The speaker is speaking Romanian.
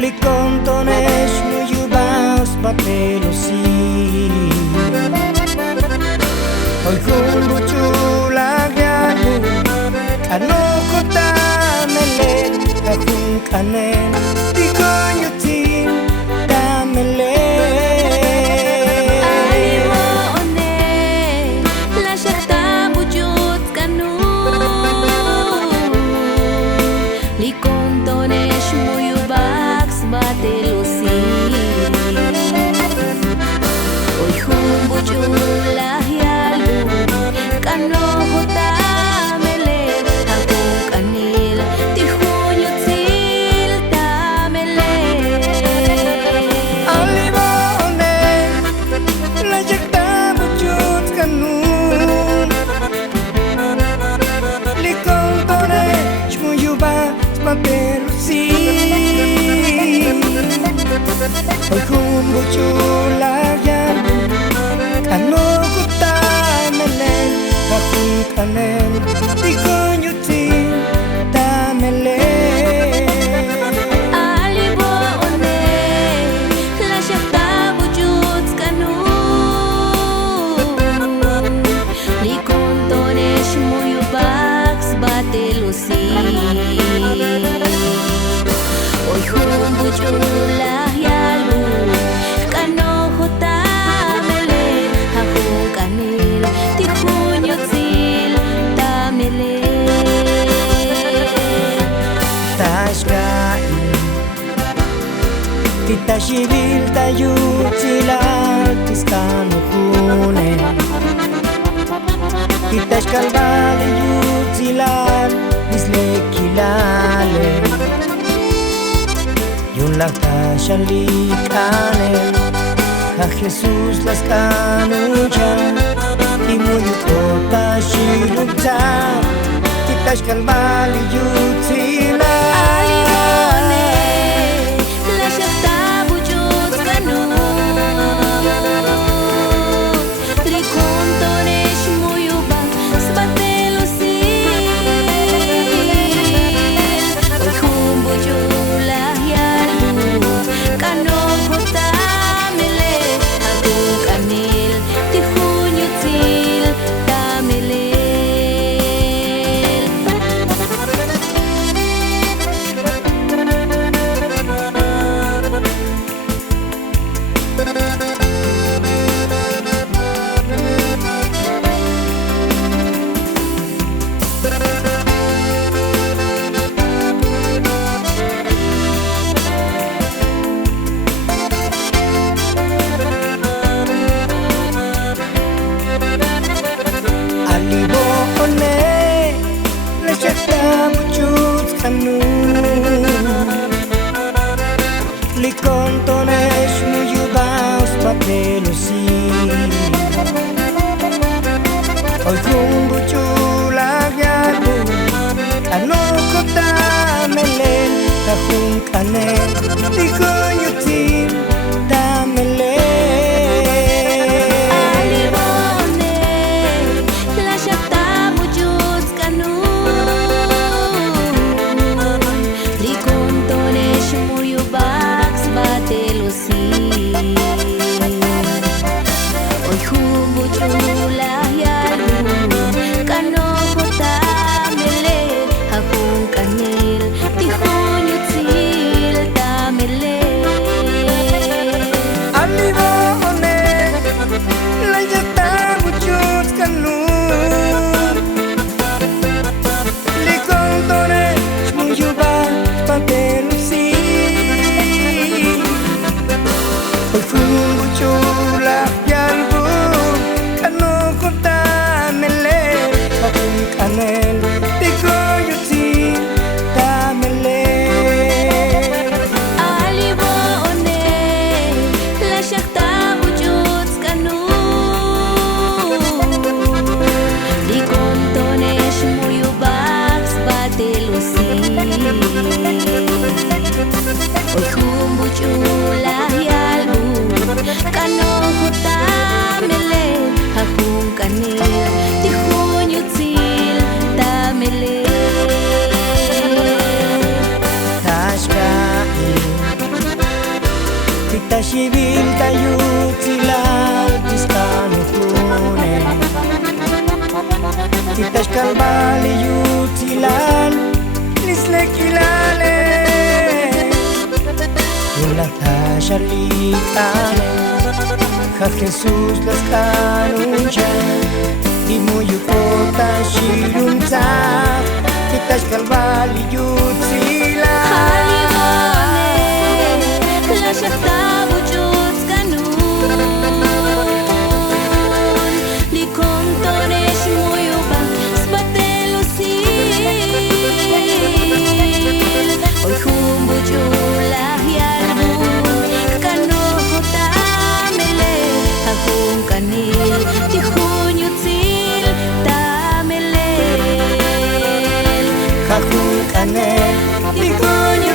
Likontonesh muyubaus batelosi Hoy kumbu chulagyagu Ano kota melen Kakung kanen Di konyutin damelen Aliwo one Lasyakta bujut kanu Likontonesh muyubaks batelosi Hoy kumbu chulagyagu Kano kota melen Kakung kanil Di konyutin damelen Alimone Lajakta bujut kanu Likontone Shmuyuba Spapelusi Hoy kumbu chulayan Kano kuta melen Kakung kanen Dikonyutin damelen Aliwo one Lasyakta bujut kanu Likontonesh muyubaks batelosi Hoy kumbu chulayalu Kano kota melen Hakung kanil Tikunyutil tamelen Tashkain Tita shivil tayut silal Tiskano kune Tita shkalbale yut silal Dislekilale Yun lang tashalikane A Jesus las kanujan Imuyuto tashilukta Tita shkalbale yut silal Alimone Lasyakta bujut kanu Likontonesh muyubaks batelosi Hoy kumbu chulayalu Kano kota melen Hakung kanil Tikunyutil tamelen Alibo one Lasyakta bujut kanu Likontonesh muyubaus batelosi Hoy kumbu chulagyagu Ano kota melen Kakung kanen Dikonyutin damelen Alimone Lasyakta bujut kanu Likontonesh muyubaks batelosi Hoy kumbu chulayalu Kano kota melen Hakung kanil Tikunyutil tamelen Shibil tayo tilal Piskano kune Titas kalbali yu tilal Lisle kilale Ulata shalikane Ha Jesus las kanunjan Timu yu kota shirunta Titas kalbali yu tilal La shakta wujud kanun Li kontonesh muyuba sbatelo sil Oy humbujula yarun Kano tamele Akong kanil Di hunyutil tamelel Kakung kanel Di kunyo